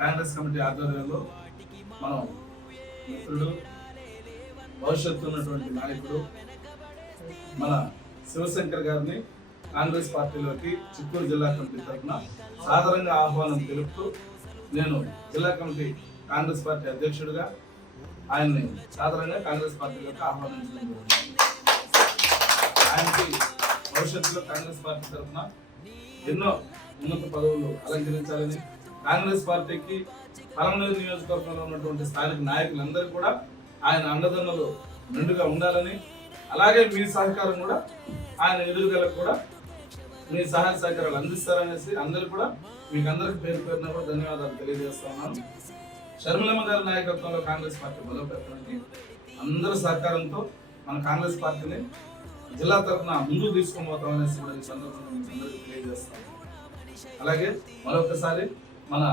Congress committee ఆధ్వర్యంలో మనం మిత్రుడు భవిష్యత్తు ఉన్నటువంటి నాయకుడు మన శివశంకర్ గారిని కాంగ్రెస్ పార్టీలోకి చిత్తూరు జిల్లా కమిటీ తరఫున సాధారణంగా ఆహ్వానం తెలుపుతూ నేను జిల్లా కమిటీ కాంగ్రెస్ పార్టీ అధ్యక్షుడిగా ఆయన్ని సాధారణంగా కాంగ్రెస్ పార్టీలోకి ఆహ్వానించడం ఆయనకి భవిష్యత్తులో కాంగ్రెస్ పార్టీ తరఫున ఎన్నో ఉన్నత పదవులు అలంకరించాలని, కాంగ్రెస్ పార్టీకి పలమనేరు నియోజకవర్గంలో ఉన్నటువంటి స్థానిక నాయకులందరూ కూడా ఆయన అండదండలు నిండుగా ఉండాలని, అలాగే మీ సహకారం కూడా ఆయన ఎదురుగలకు కూడా మీ సహాయ సహకారాలు అందిస్తారనేసి అందరూ కూడా మీకు అందరికి పేరు పేరున కూడా ధన్యవాదాలు తెలియజేస్తా ఉన్నాను. షర్మిలమ్మ గారి నాయకత్వంలో కాంగ్రెస్ పార్టీ బలోపేతానికి అందరి సహకారంతో మన కాంగ్రెస్ పార్టీని జిల్లా తరఫున ముందుకు తీసుకొని పోతామనేసి కూడా ఈ సందర్భంగా మీకు అందరికీ తెలియజేస్తాం. అలాగే మరొకసారి మన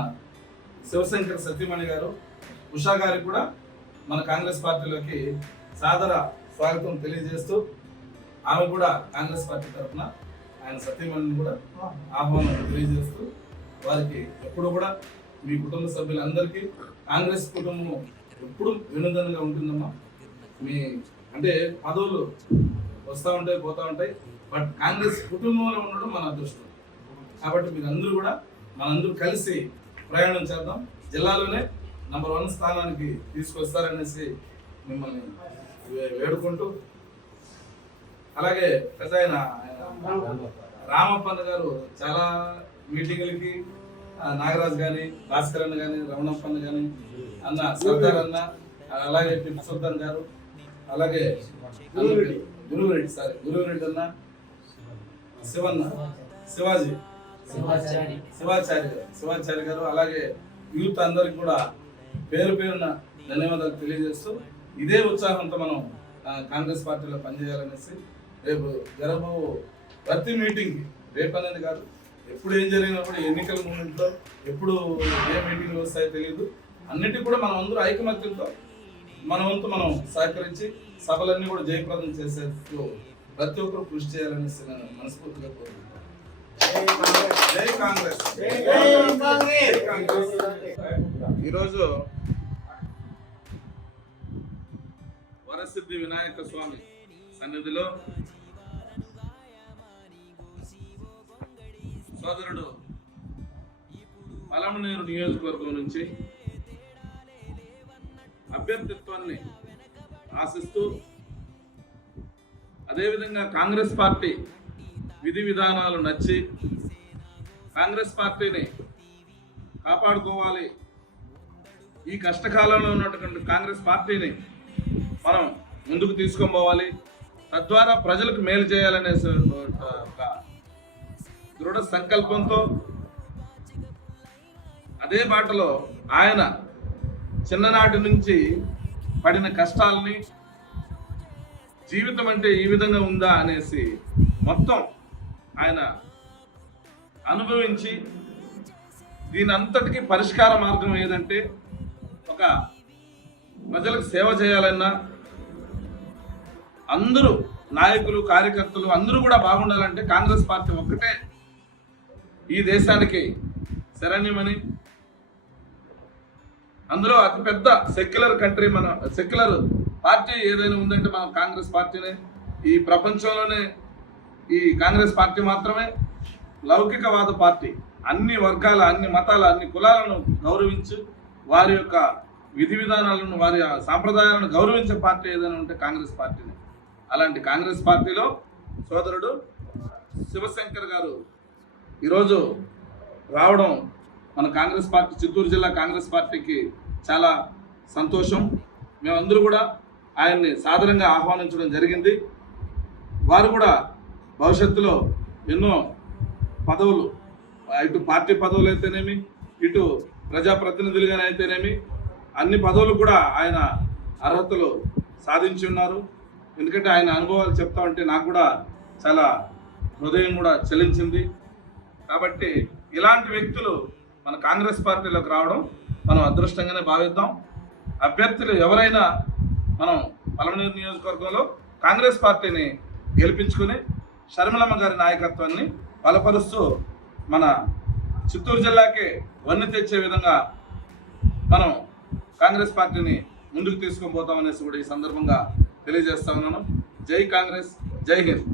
శివశంకర్ సత్యమణి గారు ఉషా గారికి కూడా మన కాంగ్రెస్ పార్టీలోకి సాదర స్వాగతం తెలియజేస్తూ ఆమె కూడా కాంగ్రెస్ పార్టీ తరఫున ఆయన సత్యమణిని కూడా ఆహ్వానం తెలియజేస్తూ వారికి ఎప్పుడు కూడా మీ కుటుంబ సభ్యులందరికీ కాంగ్రెస్ కుటుంబం ఎప్పుడు వినోదంగా ఉంటుందమ్మా. మీ అంటే పదవులు వస్తూ ఉంటాయి పోతూ ఉంటాయి, బట్ కాంగ్రెస్ కుటుంబంలో ఉండడం మన అదృష్టం. కాబట్టి మీరందరూ కూడా మనందరూ కలిసి ప్రయాణం చేద్దాం, జిల్లాలోనే నంబర్ 1 స్థానానికి తీసుకొస్తారనేసి మిమ్మల్ని వేడుకుంటూ, అలాగే పెద్ద ఆయన రామప్పన్న గారు చాలా మీటింగులకి నాగరాజు కానీ, భాస్కర్ అన్న కానీ, రమణప్పన్న కానీ, అన్న సర్దార్ అన్న, అలాగే టిప్పు సుల్తాన్ గారు, అలాగే గురువురెడ్డి అన్న, శివన్న, శివాచారి గారు, అలాగే యూత్ అందరికి కూడా పేరు పేరున ధన్యవాదాలు తెలియజేస్తూ ఇదే ఉత్సాహంతో మనం కాంగ్రెస్ పార్టీలో పనిచేయాలనేసి రేపు జరగబో ప్రతి మీటింగ్, రేపు అనేది కాదు ఎప్పుడు ఏం జరిగినా కూడా ఎన్నికల మూమెంట్లో ఎప్పుడు ఏ మీటింగ్లు వస్తాయో తెలియదు, అన్నిటికీ కూడా మనం అందరూ ఐకమత్యంతో మన వంతు మనం సహకరించి సభలన్నీ కూడా జయప్రదం చేసేందుకు ప్రతి ఒక్కరు కృషి చేయాలనేసి నేను మనస్ఫూర్తిగా కోరుకుంటున్నాను. జై కాంగ్రెస్. ఈరోజు వరసిద్ధి వినాయక స్వామి సన్నిధిలో సోదరుడు పలమనేరు నియోజకవర్గం నుంచి అభ్యర్థిత్వాన్ని ఆశిస్తూ, అదేవిధంగా కాంగ్రెస్ పార్టీ విధి విధానాలు నచ్చి కాంగ్రెస్ పార్టీని కాపాడుకోవాలి, ఈ కష్టకాలంలో ఉన్నటువంటి కాంగ్రెస్ పార్టీని మనం ముందుకు తీసుకొని పోవాలి, తద్వారా ప్రజలకు మేలు చేయాలనే దృఢ సంకల్పంతో అదే బాటలో ఆయన చిన్ననాటి నుంచి పడిన కష్టాలని, జీవితం అంటే ఈ విధంగా ఉందా అనేసి మొత్తం ఆయన అనుభవించి దీని అంతటికీ పరిష్కార మార్గం ఏదంటే ఒక ప్రజలకు సేవ చేయాలన్నా, అందరూ నాయకులు కార్యకర్తలు అందరూ కూడా బాగుండాలంటే కాంగ్రెస్ పార్టీ ఒక్కటే ఈ దేశానికి శరణ్యమని, అందులో అతిపెద్ద సెక్యులర్ కంట్రీ, మన సెక్యులర్ పార్టీ ఏదైనా ఉందంటే మనం కాంగ్రెస్ పార్టీనే. ఈ ప్రపంచంలోనే ఈ కాంగ్రెస్ పార్టీ మాత్రమే లౌకికవాద పార్టీ, అన్ని వర్గాల, అన్ని మతాల, అన్ని కులాలను గౌరవించి వారి యొక్క విధి విధానాలను, వారి సాంప్రదాయాలను గౌరవించే పార్టీ ఏదైనా ఉంటే కాంగ్రెస్ పార్టీనే. అలాంటి కాంగ్రెస్ పార్టీలో సోదరుడు శివశంకర్ గారు ఈరోజు రావడం మన కాంగ్రెస్ పార్టీ, చిత్తూరు జిల్లా కాంగ్రెస్ పార్టీకి చాలా సంతోషం. మేమందరూ కూడా ఆయన్ని సాదరంగా ఆహ్వానించడం జరిగింది. వారు కూడా భవిష్యత్తులో ఎన్నో పదవులు, ఇటు పార్టీ పదవులు అయితేనేమి, ఇటు ప్రజాప్రతినిధులుగానే అయితేనేమి, అన్ని పదవులు కూడా ఆయన అర్హతలు సాధించి ఉన్నారు. ఎందుకంటే ఆయన అనుభవాలు చెప్తా ఉంటే నాకు కూడా చాలా హృదయం కూడా చలించింది. కాబట్టి ఇలాంటి వ్యక్తులు మన కాంగ్రెస్ పార్టీలోకి రావడం మనం అదృష్టంగానే భావిద్దాం. అభ్యర్థులు ఎవరైనా మనం పలమనేరు నియోజకవర్గంలో కాంగ్రెస్ పార్టీని గెలిపించుకుని షర్మిలమ్మ గారి నాయకత్వాన్ని బలపరుస్తూ మన చిత్తూరు జిల్లాకి వన్నె తెచ్చే విధంగా మనం కాంగ్రెస్ పార్టీని ముందుకు తీసుకొని పోతామనేసి కూడా ఈ సందర్భంగా తెలియజేస్తా ఉన్నాను. జై కాంగ్రెస్, జై హింద్.